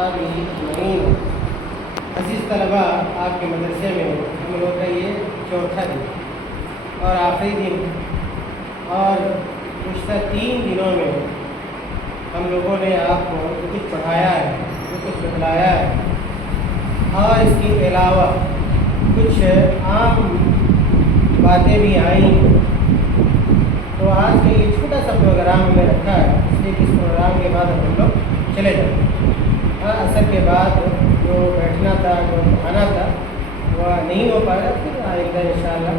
وأصحابه أجمعين. عزیز طلباء، آپ کے مدرسے میں ہم لوگ کا یہ چوتھا دن اور آخری دن، اور گزشتہ 3 دنوں میں ہم لوگوں نے آپ کو جو کچھ پڑھایا ہے، جو کچھ بتلایا ہے، اور اس کے علاوہ کچھ عام باتیں بھی آئیں. تو آج کا یہ چھوٹا سا پروگرام ہم نے رکھا ہے، اس لیے کہ اس پروگرام کے بعد ہم لوگ چلے جائیں. عصر کے بعد جو بیٹھنا تھا، جو پڑھانا تھا، وہ نہیں ہو پایا. پھر آئندہ انشاءاللہ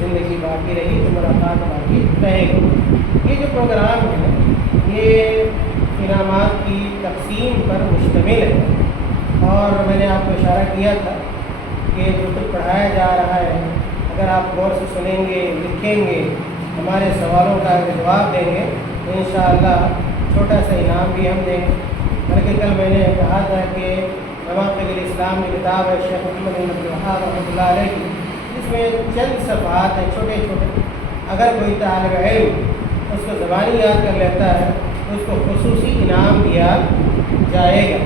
زندگی باقی رہی تو ملاقات باقی رہے گی. یہ جو پروگرام ہے یہ انعامات کی تقسیم پر مشتمل ہے، اور میں نے آپ کو اشارہ کیا تھا کہ جو کچھ پڑھایا جا رہا ہے، اگر آپ غور سے سنیں گے، لکھیں گے، ہمارے سوالوں کا جواب دیں گے تو انشاءاللہ چھوٹا سا انعام بھی ہم دیں گے. بلکہ کل میں نے کہا تھا کہ نواقض الاسلام کی کتاب ہے شیخ محمد بن عبد الوہاب رحمۃ اللہ علیہ کی، جس میں چند صفحات ہیں چھوٹے چھوٹے. اگر کوئی طالب علم اس کو زبانی یاد کر لیتا ہے تو اس کو خصوصی انعام دیا جائے گا.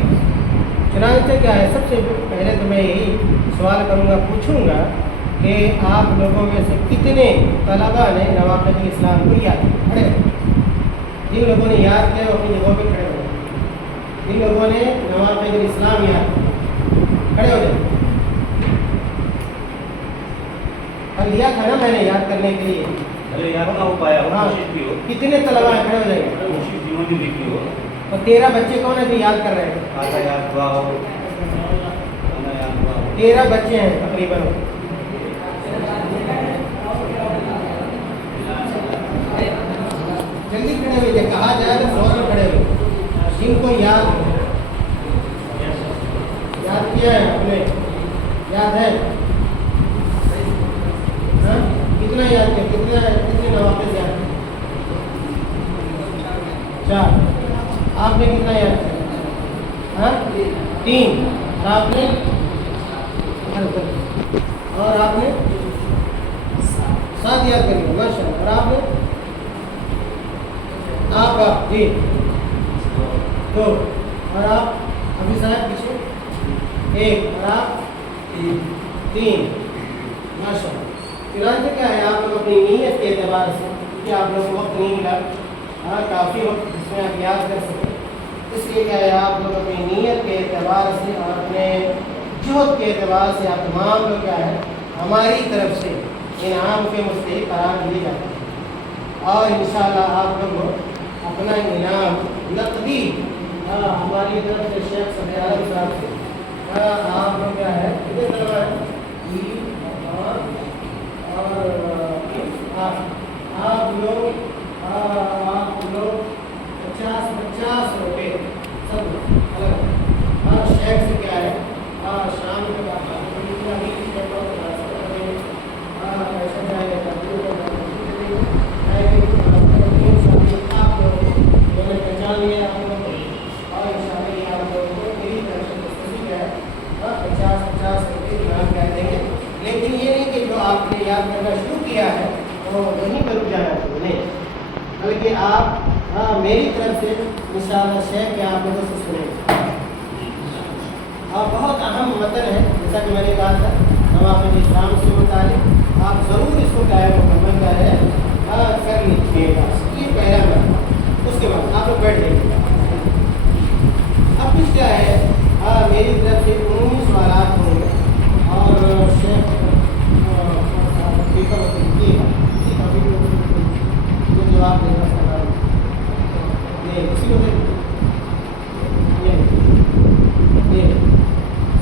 چنانچہ کیا ہے، سب سے پہلے تو میں یہی سوال کروں گا، پوچھوں گا کہ آپ لوگوں میں سے کتنے طلباء نے نواقض الاسلام کو یاد کیا؟ کھڑے ہو. جن لوگوں نے یاد کیا وہ اپنی جگہوں پہ کھڑے ہو. جن لوگوں نے نواقض الاسلام یاد کیا کھڑے ہو جائیں. اور لیا تھا نا میں نے یاد کرنے کے لیے. یاد نہ ہو پایا. کتنے طلباء ہیں؟ کھڑے ہو جائیں. اور 13 بچے کون ہیں جو یاد کر رہے ہیں؟ 13 بچے ہیں تقریباً. جلدی کھڑے ہوئے، کہا جائے تو 100 کھڑے ہوئے. جن کو یاد کیا ہے اپنے، یاد ہے کتنا یاد کیا؟ کتنے نواقض یاد کیا؟ 4. آپ نے کتنا یاد کیا؟ 3. اور آپ نے 7 یاد کر لیا. ماشاء اللہ. اور آپ جی 2. اور آپ ابھی صاحب پیچھے 1. اور آپ 3. ماشاء اللہ. چنانچہ کیا ہے، آپ لوگ اپنی نیت کے اعتبار سے، کیونکہ آپ لوگ کو وقت نہیں ملا کافی وقت جس میں آپ یاد کر سکیں، اس لیے کیا ہے آپ لوگ اپنی نیت کے اعتبار سے اور اپنے جہد کے اعتبار سے آپ تمام لوگ کیا ہے ہماری طرف سے انعام کے مستحق قرار دیے جاتے ہیں. اور انشاءاللہ آپ لوگ اپنا انعام نقدی ہماری طرف سے شیخ صفی عالم صاحب سے آپ لوگ کیا ہے کتنے طلباء ہیں؟ اور آپ لوگ 50 روپے سب الگ. ہر شیخ سے کیا ہے شام کے بعد پیسہ جائے گا. آپ لوگ میں نے پہچان لیا آپ لوگوں کو، اور ان شاء اللہ یہ آپ لوگوں کو میری طرف سے مستقبل کیا ہے 50 روپے انعام کر دیں گے. لیکن یہ نہیں کہ جو آپ نے یاد کرنا شروع کیا ہے وہ وہیں پر رک جانا چاہیے، نہیں، بلکہ آپ میری طرف سے انشاءاللہ شیخ کے آپ لوگوں سے سنیں گے. اور بہت اہم متن ہے، جیسا کہ میں نے کہا تھا نواقض الاسلام سے متعلق. آپ ضرور اس کو کیا ہے مکمل کر لیجیے گا. یہ پہلا متن. اس کے بعد آپ لوگ بیٹھ جائیے. اب کچھ کیا ہے میری طرف سے عمومی سوالات ہوں گے، اور شیخ جواب دینا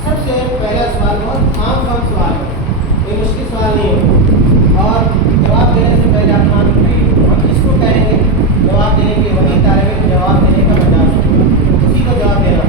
سب سے پہلا سوال بہت عام سوال ہے، کوئی مشکل سوال نہیں ہے، اور جواب دینے سے پہلے آپ مان کریے. ہم کس کو کہیں گے جواب دینے کے؟ وہی طالب علم جواب دینے کا مزاج ہے، اسی کو جواب دینا.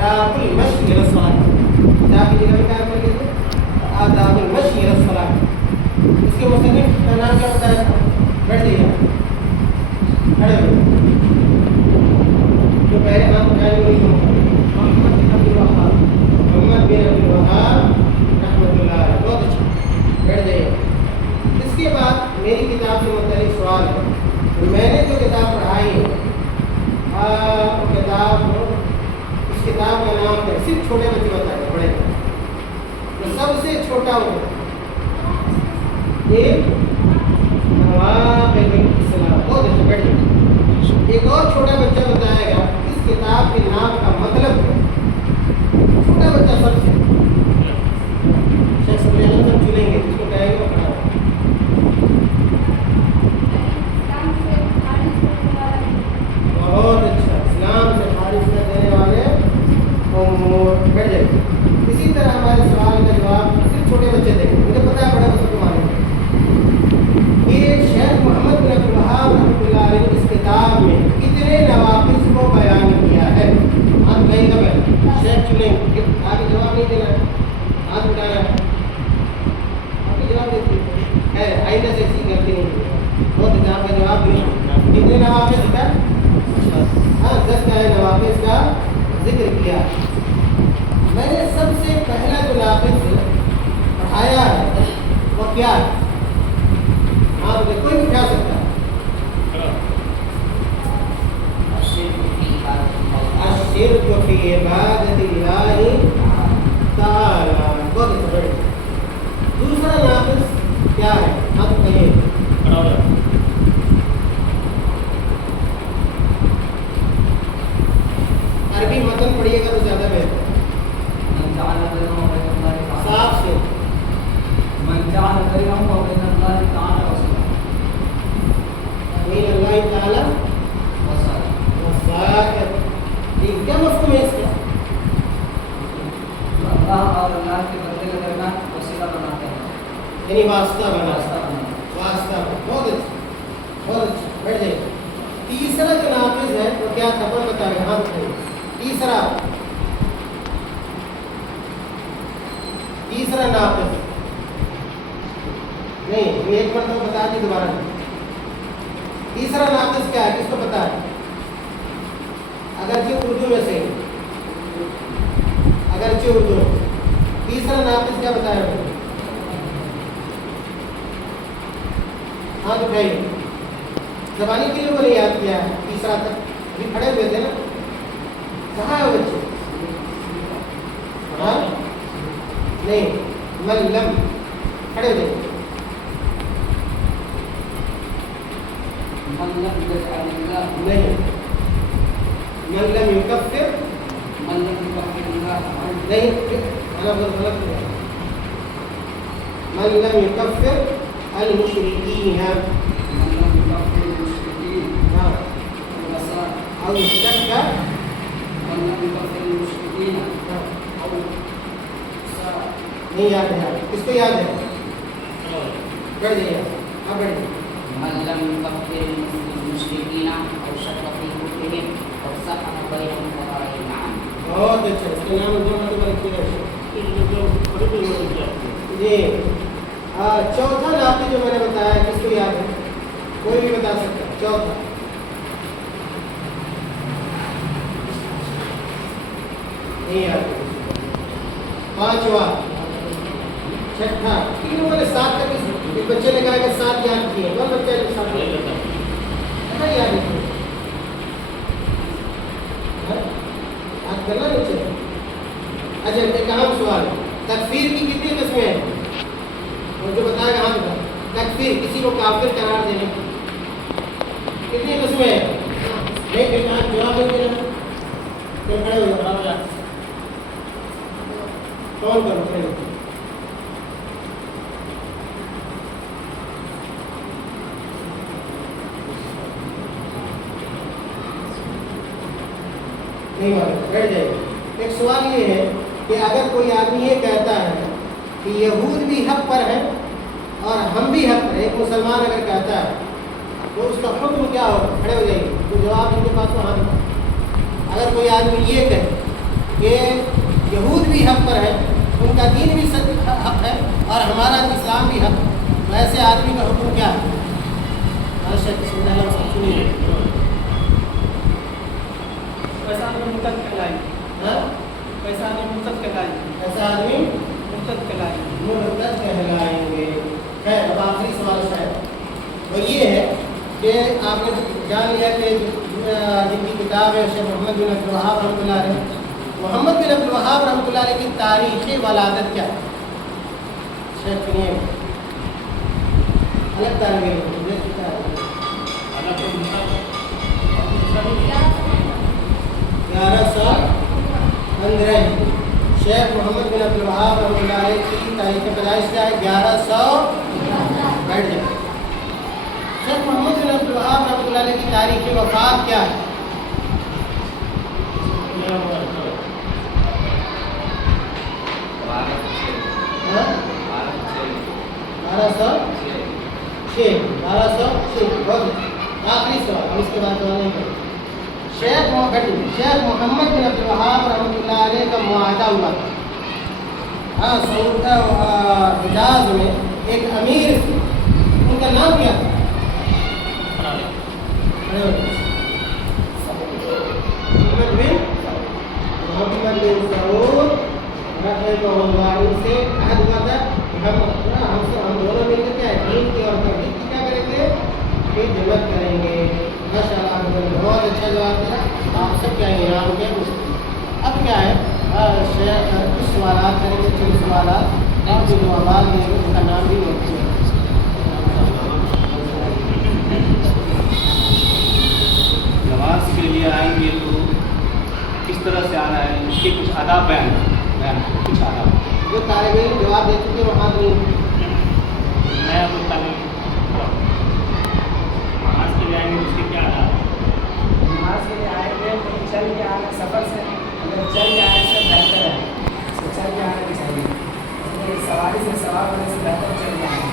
آداب المشي إلى الصلاة. آداب کی جگہ کیا کر لیتے آداب المشي إلى الصلاة. اس کے مصنف کا نام کیا بتایا تھا؟ بیٹھ جائیے کھڑے ہوئے. جو پہلے نام بتایا محمد بن عبد الوہاب رحمۃ اللہ علیہ. بہت اچھا بیٹھ جائیے. اس کے بعد میری کتاب سے متعلق سوال ہے. میں نے جو کتاب پڑھائی ہے اس کتاب کا نام ہے صرف چھوٹے بچے بتائیں بڑے تو سب سے چھوٹا ہو ایک نواب الاسلام. بہت اچھا بیٹھ جائیے. ایک اور چھوٹا بچہ بتائے گا اس کتاب کے نام کا مطلب ہے. چھوٹا بچہ سب سے شخص میں سب چنیں گے جس کو کہے گا وہ کھڑا ہوگا. بہت اچھا. اسلام سے خارج کر دینے والے امور. بیٹھ جائیے. اسی طرح ہمارے سوال کا جواب صرف چھوٹے بچے دیں گے. مجھے پتا ہے بڑے بچوں کو مانیں گے. یہ شیخ محمد بن عبد الوہاب رحمۃ اللہ علیہ اس کتاب میں کتنے نوافذ کو بیان کیا ہے؟ ہاتھ نہیں دبائیں. شیخ چنیں گے. آگے جواب نہیں دینا ہے. ہاتھ اٹھانا ہے. آگے جواب دیتی ہے. آئندہ سے ایسی غلطی نہیں ہوگی. بہت اچھا. آپ کا جواب نہیں. کتنے نوافذ کا؟ ہاں 10 کا نوافذ کا ذکر کیا. میں نے سب سے پہلا جو نافذ پڑھایا ہے وہ کیا ہے؟ ہاں کوئی بھی اٹھا سکتا ہے. الشرک فی عبادت اللہ تعالی. بہت اچھا. دوسرا نافذ کیا ہے؟ آپ کہیے. عربی متن پڑھیے گا تو زیادہ بہتر. صاف سے بین اللہ تعالی وسائط. کیا مفہوم ہے اس کا؟ اللہ اور اللہ کے بندے کا درمیان وسیلہ بناتے ہیں. یعنی واسطہ بنا. واسطہ. بہت اچھا. بہت اچھا. بیٹھ جائیے. تیسرا جو نافذ ہے وہ کیا تھا وہ بتا رہے. ہاں بتائیے. تیسرا نافذ نہیں. ایک مرتبہ بتا دی دوبارہ نہیں. تیسرا نافذ کیا ہے؟ کس کو پتا ہے؟ اگرچہ اردو میں سے تیسرا نافذ کیا بتایا؟ ہاں تو بھائی زبانی کے لیے وہ نہیں یاد کیا ہے. تیسرا تک ابھی کھڑے ہوئے تھے نا. کہاں ہے وہ بچے؟ ہاں نہیں. ملم کھڑے ہو جائیں. نہیں. ملم یکفر نہیں. انا بہت غلط ہے. ملم یکفر المشرکین. ہاں او شک نہیں یاد ہے. کس کو یاد ہے؟ بیٹھ جائیے. ہاں بیٹھ جائیے. بہت اچھا. اس کے نام دو مرتبہ رکھیے گا. جی. چوتھا نافذ جو میں نے بتایا کس کو یاد ہے؟ کوئی بھی بتا سکتا ہے. چوتھا نہیں یاد. پانچواں چھٹا. تینوں والے سات تک ایک بچے نے کہا کہ 7 یاد کیے. کون بچہ نے 7 یاد کیے؟ یاد کرنا نہیں چاہیے. اچھا ایک اہم سوال. تکفیر کی کتنی قسمیں ہیں؟ اور جو بتایا گا. ہاں تکفیر کسی کو کافر قرار دینے کی کتنی قسمیں ہیں؟ نہیں جواب نہیں دینا. کھڑے ہو جاؤ. کون کرو کھڑے ہو. نہیں معلوم. بیٹھ جائیے. ایک سوال یہ ہے کہ اگر کوئی آدمی یہ کہتا ہے کہ یہود بھی حق پر ہے اور ہم بھی حق پر. ایک مسلمان اگر کہتا ہے تو اس کا حکم کیا ہوگا؟ کھڑے ہو جائیے. تو جواب ان کے پاس وہاں. اگر کوئی آدمی یہ کہے کہ یہود بھی حق پر ہے، ان کا دین بھی حق ہے اور ہمارا اسلام بھی حق ہے، تو ایسے آدمی کا حکم کیا ہے؟ سنیے ایسا آدمی مرتد کہلائے، ایسا آدمی مرتد کہلائے، ایسا آدمی مرتد کہلائے، مرتد کہلائیں گے۔ خیر اب آخری سوال شاید وہ یہ ہے کہ آپ نے جان لیا کہ جن کی کتاب ہے شیخ محمد بن عبد الوہاب رحمۃ اللہ علیہ، محمد بن عبد الوہاب رحمۃ اللہ علیہ کی تاریخ ولادت کیا ہے؟ شیخ سنیے الگ تاریخ 1115 شیخ محمد بن عبد الوہاب رحمۃ اللہ علیہ کی تاریخ پیدائش کیا ہے؟ 1100 بیٹھ جائے۔ شیخ محمد بن عبد الوہاب رحمۃ اللہ علیہ کی تاریخ وفات کیا ہے؟ 1206 آخری سوال، ہم اس کے بعد سوال نہیں کریں۔ شیخ محمد بن عبد الوہاب رحمۃ اللہ علیہ کا معاہدہ ہوا تھا حجاز میں، ایک امیر تھے، ان کا نام کیا تھا؟ محمد بن سعود رحمہ اللہ، ان سے عہد ہوا تھا ہم دونوں مل کر کیا دین کی اور توحید کی کیا کریں گے؟ خدمت کریں گے۔ ماشاء اللہ آپ نے بہت اچھا جواب دیا، آپ سب کیا انعام کے اب کیا ہے کچھ سوالات کریں گے، چند سوالات آپ جو آواز دیں گے اس کا نام بھی ملتی ہے۔ نماز کے لیے آئیں گے تو کس طرح سے آنا ہے، اس کے کچھ آداب بیان کچھ آداب جو طالب علم جواب دے چکے وہاں نہیں میں آپ کو تعلیم نماز کے لیے آئیں گے اس کے کیا آداب؟ نماز کے لیے آئیں گے تو چل کے آنا، سفر سے اگر چل کے آنے سے بہتر ہے، تو چل کے آنا چاہیے، سواری سے سوار ہونے سے بہتر چل کے آنا۔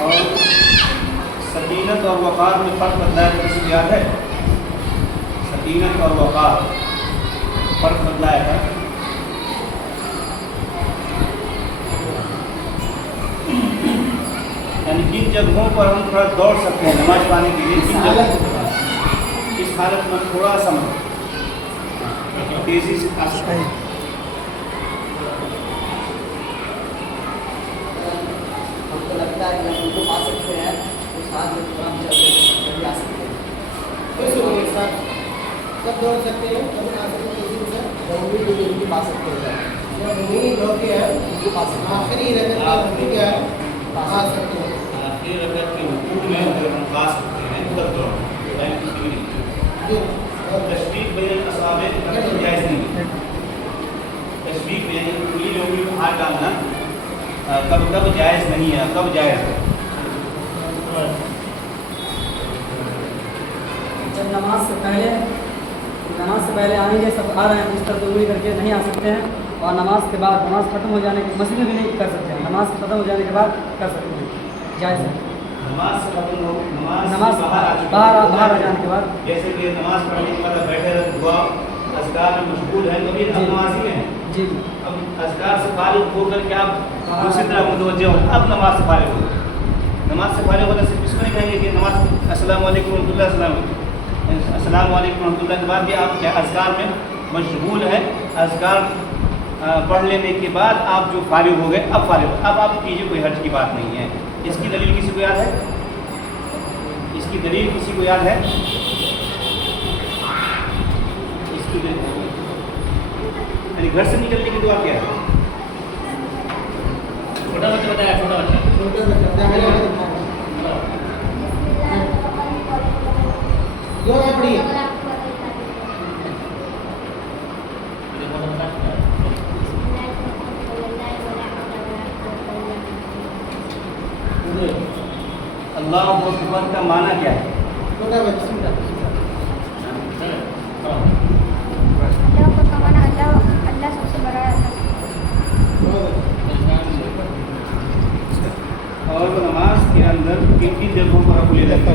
اور سکینت اور وقار میں فرق بدلا ہے، کسی کو یاد ہے؟ سکینت اور وقار فرق بدلایا ہے۔ یعنی جن جگہوں پر ہم تھوڑا دوڑ سکتے ہیں نماز پڑھنے کے لیے، جن جگہوں اس حالت میں تھوڑا سا تیزی سے آ سکتے ہیں۔ ہم کو لگتا ہے کہ ہم ان کو پا سکتے ہیں، اس حال میں تھوڑا ہم چلتے آ سکتے ہیں۔ کب دوڑ سکتے ہیں؟ کب آ سکتے ہیں؟ ضروری نہیں ان کو پا سکتے ہیں، جب امید ہو کے ہے ان کو پا سکتے ہیں۔ آخری رکعت آپ کیا ہے آ سکتے ہیں۔ آخری رکعت کے رکوع میں اگر ہم پا سکتے ہیں تب دوڑ، یعنی کسی بھی نہیں جی تشبیہ بین الاصابع جائز نہیں ہے۔ تشبیہ یعنی انگلی میں انگلی ہاتھ ڈالنا کب جائز نہیں ہے، کب جائز ہے؟ جب نماز سے پہلے آئیں گے، سب آ رہے ہیں، اس طرح دوری کر کے نہیں آ سکتے ہیں، اور نماز کے بعد نماز ختم ہو جانے کے مسجد میں بھی نہیں کر سکتے ہیں، نماز ختم ہو جانے کے بعد کر سکتے ہیں، جائز ہے۔ نماز سے ختم ہو، نماز باہر آ جانے کے بعد، جیسے کہ نماز پڑھنے کے بعد بیٹھے رہے دعا اذکار میں مشغول ہیں، کبھی ہم نمازی ہیں، جی اب اذکار سے فارغ ہو کر کے آپ دوسری طرح متوجہ ہو، اب نماز سے فارغ ہو، نماز سے فارغ ہونا صرف اس کو نہیں کہیں گے کہ نماز السلام علیکم ورحمۃ اللہ، السلام علیکم ورحمۃ اللہ کے بعد بھی آپ کیا اذکار میں مشغول ہیں، اذکار پڑھ لینے کے بعد آپ جو فارغ ہو گئے اب فارغ ہو، اب آپ کیجیے، کوئی حرج کی بات نہیں ہے۔ اس کی دلیل کسی کو یاد ہے؟ اس کی دلیل کسی کو یاد ہے؟ اس کی دلیل یعنی گھر سے نکلنے کی دعا کیا ہے؟ چھوٹا بچہ بتایا، چھوٹا بچہ پڑھیے اللہ اکبر کا معنی کیا ہے؟ چھوٹا بچہ اللہ سب سے بڑا ہے۔ اور نماز کے اندر کن کن جگہوں پر رکوع لینا ہے؟